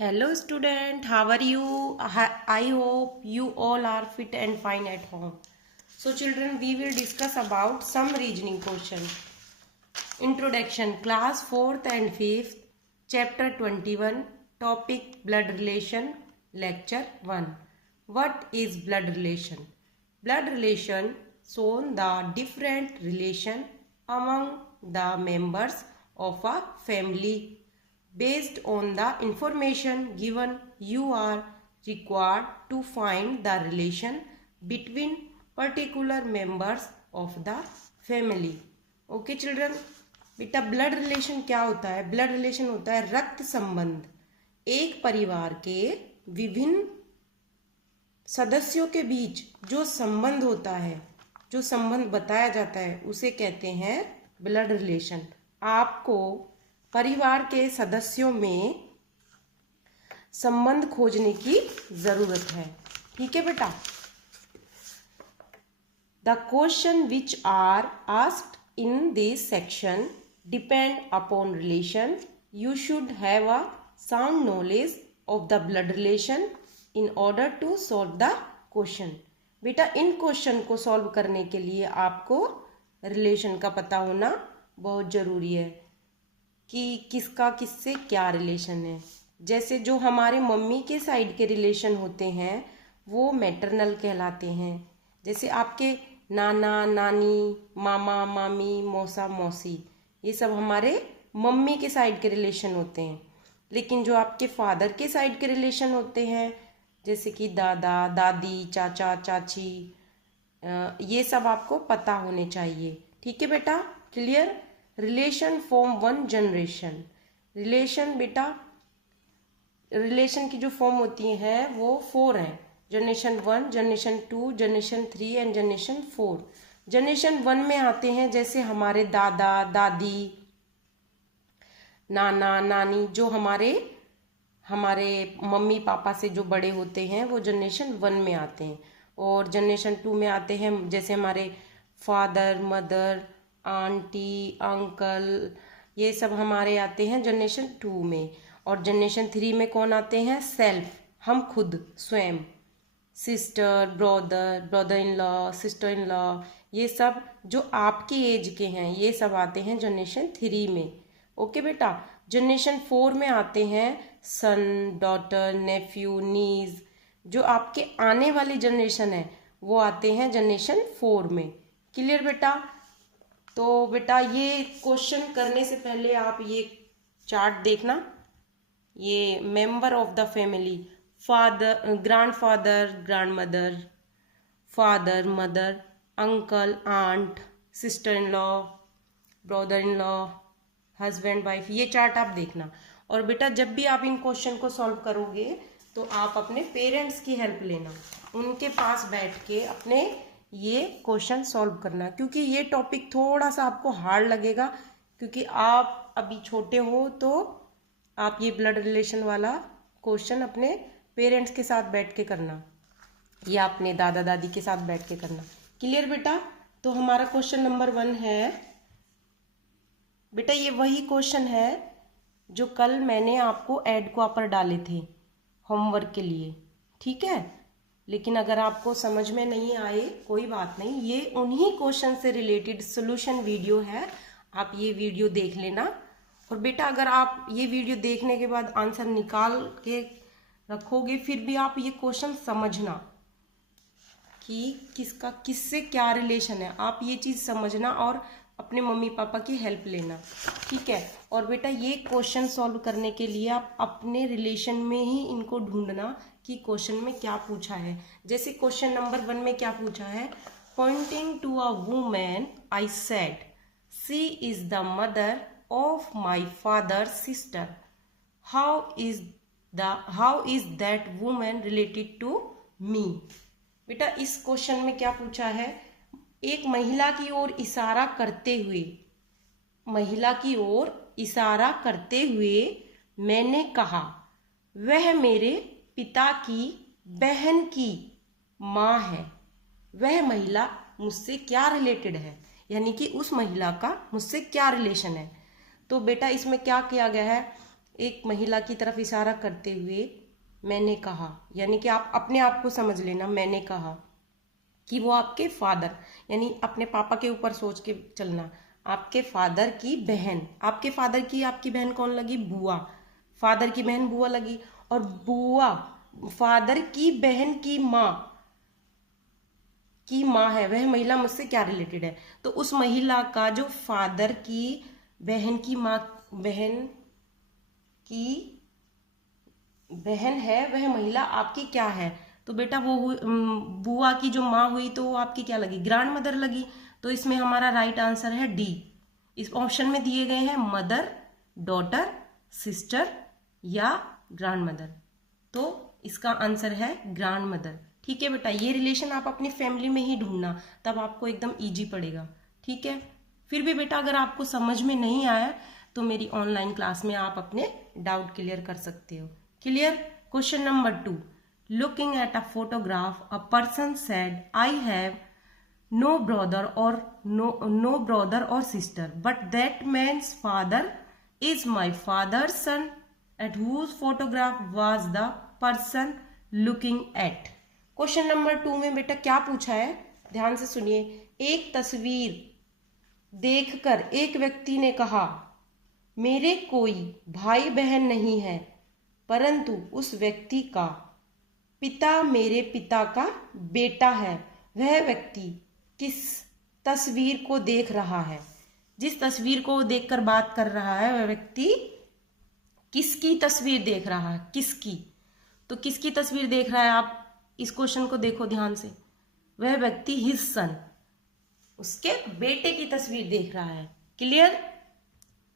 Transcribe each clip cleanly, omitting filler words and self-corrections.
Hello student, how are you? I hope you all are fit and fine at home. So children, we will discuss about some reasoning question. Introduction, class 4th and 5th, chapter 21, topic blood relation, lecture 1. What is blood relation? Blood relation shows the different relation among the members of a family. Based on the information given, you are required to find the relation between particular members of the family. Okay children, बेटा blood relation क्या होता है? Blood relation होता है रक्त संबंध। एक परिवार के विभिन्न सदस्यों के बीच जो संबंध होता है, जो संबंध बताया जाता है, उसे कहते हैं ब्लड रिलेशन। आपको परिवार के सदस्यों में संबंध खोजने की जरूरत है। ठीक है बेटा। The question which are asked in this section depend upon relation. You should have a sound knowledge of the blood relation in order to solve the question. बेटा इन क्वेश्चन को सॉल्व करने के लिए आपको रिलेशन का पता होना बहुत जरूरी है कि किसका किससे क्या रिलेशन है। जैसे जो हमारे मम्मी के साइड के रिलेशन होते हैं वो मैटरनल कहलाते हैं। जैसे आपके नाना नानी, मामा मामी, मौसा मौसी, ये सब हमारे मम्मी के साइड के रिलेशन होते हैं। लेकिन जो आपके फादर के साइड के रिलेशन होते हैं, जैसे कि दादा दादी, चाचा चाची, ये सब आपको पता होने चाहिए। ठीक है बेटा, clear. Relation form one generation. Relation बेटा, रिलेशन की जो फॉर्म होती है वो 4 हैं। Generation 1, generation 2, generation 3 and generation 4। Generation 1 में आते हैं जैसे हमारे दादा दादी, नाना नानी, जो हमारे मम्मी पापा से जो बड़े होते हैं वो जनरेशन 1 में आते हैं। और जनरेशन 2 में आते हैं जैसे हमारे फादर मदर, आंटी अंकल, ये सब हमारे आते हैं जनरेशन 2 में। और जनरेशन 3 में कौन आते हैं? सेल्फ, हम खुद स्वयं। Sister, brother, brother in law, sister in law, ये सब जो आपकी एज के हैं ये सब आते हैं जनरेशन 3 में। ओके बेटा। जनरेशन 4 में आते हैं सन, डॉटर, नेफ्यू, नीज, जो आपके आने वाली जनरेशन है वो आते हैं जनरेशन 4 में। क्लियर बेटा। तो बेटा ये क्वेश्चन करने से पहले आप ये चार्ट देखना। ये member of the family, father, grandfather, grandmother, father mother, uncle aunt, sister in law, brother in law, husband wife, ये चार्ट आप देखना। और बेटा जब भी आप इन क्वेश्चन को सॉल्व करोगे तो आप अपने पेरेंट्स की हेल्प लेना, उनके पास बैठ के अपने ये क्वेश्चन सॉल्व करना, क्योंकि ये टॉपिक थोड़ा सा आपको हार्ड लगेगा, क्योंकि आप अभी छोटे हो। तो आप ये ब्लड रिलेशन वाला क्वेश्चन अपने पेरेंट्स के साथ बैठ के करना या अपने दादा दादी के साथ बैठ के करना। क्लियर बेटा। तो हमारा क्वेश्चन नंबर 1 है बेटा, ये वही क्वेश्चन है जो कल मैंने आपको एड को पर डाले थे होमवर्क के लिए। ठीक है। लेकिन अगर आपको समझ में नहीं आए कोई बात नहीं, ये उन्हीं क्वेश्चन से रिलेटेड सॉल्यूशन वीडियो है, आप ये वीडियो देख लेना। और बेटा अगर आप ये वीडियो देखने के बाद आंसर निकाल के रखोगे फिर भी आप ये क्वेश्चन समझना कि किसका किससे क्या रिलेशन है, आप ये चीज़ समझना और अपने मम्मी पापा की हेल्प लेना। ठीक है। और बेटा ये क्वेश्चन सॉल्व करने के लिए आप अपने रिलेशन में ही इनको ढूंढना कि क्वेश्चन में क्या पूछा है। जैसे क्वेश्चन नंबर 1 में क्या पूछा है? Pointing to a woman I said she is the mother of my father sister, how is that woman related to me. बेटा इस क्वेश्चन में क्या पूछा है? एक महिला की ओर इशारा करते हुए, महिला की ओर इशारा करते हुए मैंने कहा वह मेरे पिता की बहन की माँ है, वह महिला मुझसे क्या रिलेटेड है, यानी कि उस महिला का मुझसे क्या रिलेशन है। तो बेटा इसमें क्या किया गया है? एक महिला की तरफ इशारा करते हुए मैंने कहा, यानी कि आप अपने आप को समझ लेना, मैंने कहा कि वो आपके फादर, यानी अपने पापा के ऊपर सोच के चलना, आपके फादर की बहन, आपके फादर की आपकी बहन कौन लगी? बुआ। फादर की बहन बुआ लगी, और बुआ फादर की बहन की माँ है, वह महिला मुझसे क्या रिलेटेड है? तो उस महिला का जो फादर की बहन की माँ, बहन है, वह महिला आपकी क्या है? तो बेटा वो बुआ की जो माँ हुई तो वो आपकी क्या लगी? ग्रैंड मदर लगी। तो इसमें हमारा राइट आंसर है डी। इस ऑप्शन में दिए गए हैं मदर, डॉटर, सिस्टर या ग्रैंड मदर, तो इसका आंसर है ग्रैंड मदर। ठीक है बेटा, ये रिलेशन आप अपनी फैमिली में ही ढूंढना, तब आपको एकदम इजी पड़ेगा। ठीक है, फिर भी बेटा अगर आपको समझ में नहीं आया तो मेरी ऑनलाइन क्लास में आप अपने डाउट क्लियर कर सकते हो। Clear? Question number 2, looking at a photograph a person said I have no brother or sister, but that man's father is my father's son, at whose photograph was the person looking at? Question number 2 में बेटा क्या पूछा है, ध्यान से सुनिए। एक तस्वीर देखकर एक व्यक्ति ने कहा, मेरे कोई भाई बहन नहीं है, परंतु उस व्यक्ति का पिता मेरे पिता का बेटा है। वह व्यक्ति किस तस्वीर को देख रहा है? जिस तस्वीर को देखकर बात कर रहा है वह व्यक्ति किसकी तस्वीर देख रहा है? किसकी? तो किसकी तस्वीर देख रहा है? आप इस क्वेश्चन को देखो ध्यान से। वह व्यक्ति हिज सन, उसके बेटे की तस्वीर देख रहा है। Clear?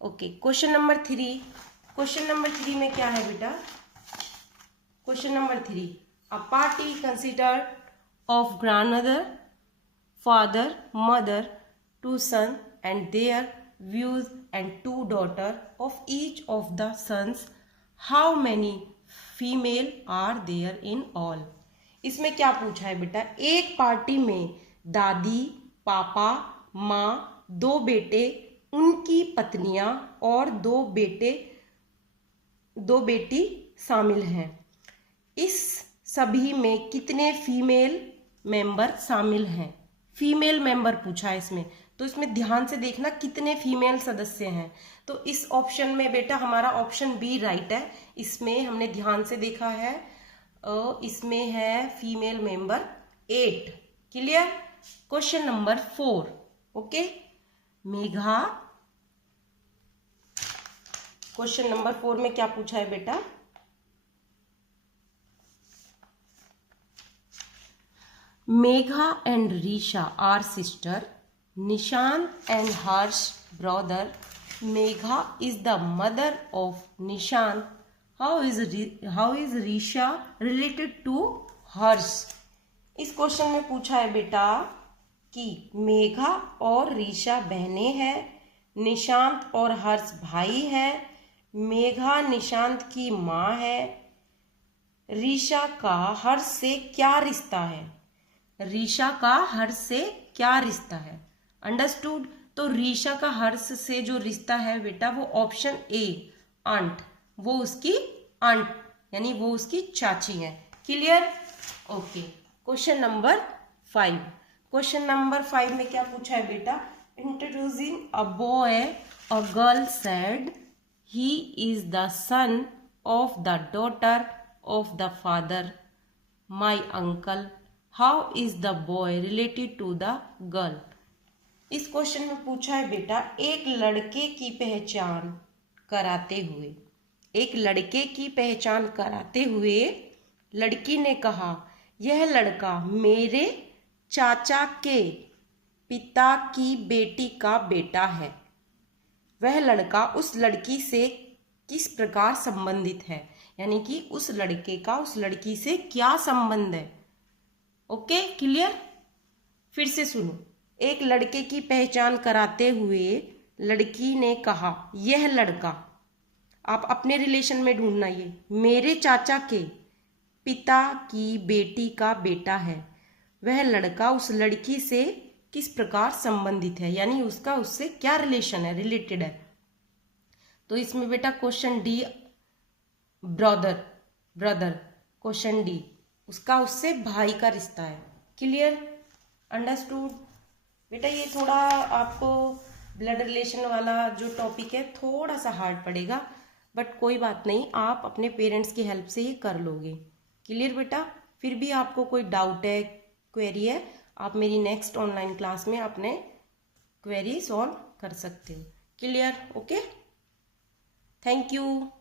Okay, question number 3। Question number 3 में क्या है बेटा? Question number 3, a party considered of grandmother, father, mother, 2 sons and their views and 2 daughters. Of each of the sons, how many female are there in all? इसमें क्या पूछा है बेटा? एक पार्टी में दादी, पापा, माँ, 2 बेटे, उनकी पत्नियां और 2 बेटी शामिल हैं। इस सभी में कितने फीमेल मेंबर शामिल हैं? फीमेल मेंबर पूछा है इसमें, तो इसमें ध्यान से देखना कितने फीमेल सदस्य हैं। तो इस ऑप्शन में बेटा हमारा ऑप्शन बी राइट है। इसमें हमने ध्यान से देखा है, इसमें है female member 8। Clear? Question number 4। Okay, Megha, question number 4 में क्या पूछा है बेटा? Megha and Risha are sister. Nishant and Harsh brother. Megha is the mother of Nishant. How is Risha related to Harsh? इस क्वेश्चन में पूछा है बेटा कि मेघा और रीशा बहनें हैं, निशांत और हर्ष भाई है, मेघा निशांत की माँ है, रीशा का हर्ष से क्या रिश्ता है? रीशा का हर्ष से क्या रिश्ता है? अंडरस्टूड? तो रीशा का हर्ष से जो रिश्ता है बेटा वो ऑप्शन ए, आंट, वो उसकी आंट यानी वो उसकी चाची है। Clear? Okay, question number 5। Question number 5 में क्या पूछा है बेटा? Introducing a boy, a girl said he is the son of the daughter of the father, my uncle. How is the boy related to the girl? इस question में पूछा है बेटा एक लड़के की पहचान कराते हुए, एक लड़के की पहचान कराते हुए लड़की ने कहा, यह लड़का मेरे चाचा के पिता की बेटी का बेटा है। वह लड़का उस लड़की से किस प्रकार संबंधित है? यानी कि उस लड़के का उस लड़की से क्या संबंध है? Okay, clear? फिर से सुनो। एक लड़के की पहचान कराते हुए लड़की ने कहा, यह लड़का, आप अपने रिलेशन में ढूंढना, ये मेरे चाचा के पिता की बेटी का बेटा है। वह लड़का उस लड़की से किस प्रकार संबंधित है, यानी उसका उससे क्या रिलेशन है, रिलेटेड है। तो इसमें बेटा question D brother, brother, question D, उसका उससे भाई का रिश्ता है। Clear, understood. बेटा ये थोड़ा आपको ब्लड रिलेशन वाला जो टॉपिक है थोड़ा सा हार्ड पड़ेगा, बट कोई बात नहीं, आप अपने पेरेंट्स की हेल्प से ये कर लोगे। क्लियर बेटा, फिर भी आपको कोई डाउट है, क्वेरी है, आप मेरी नेक्स्ट ऑनलाइन क्लास में अपने क्वेरी सॉल्व कर सकते हो। Clear, okay, thank you.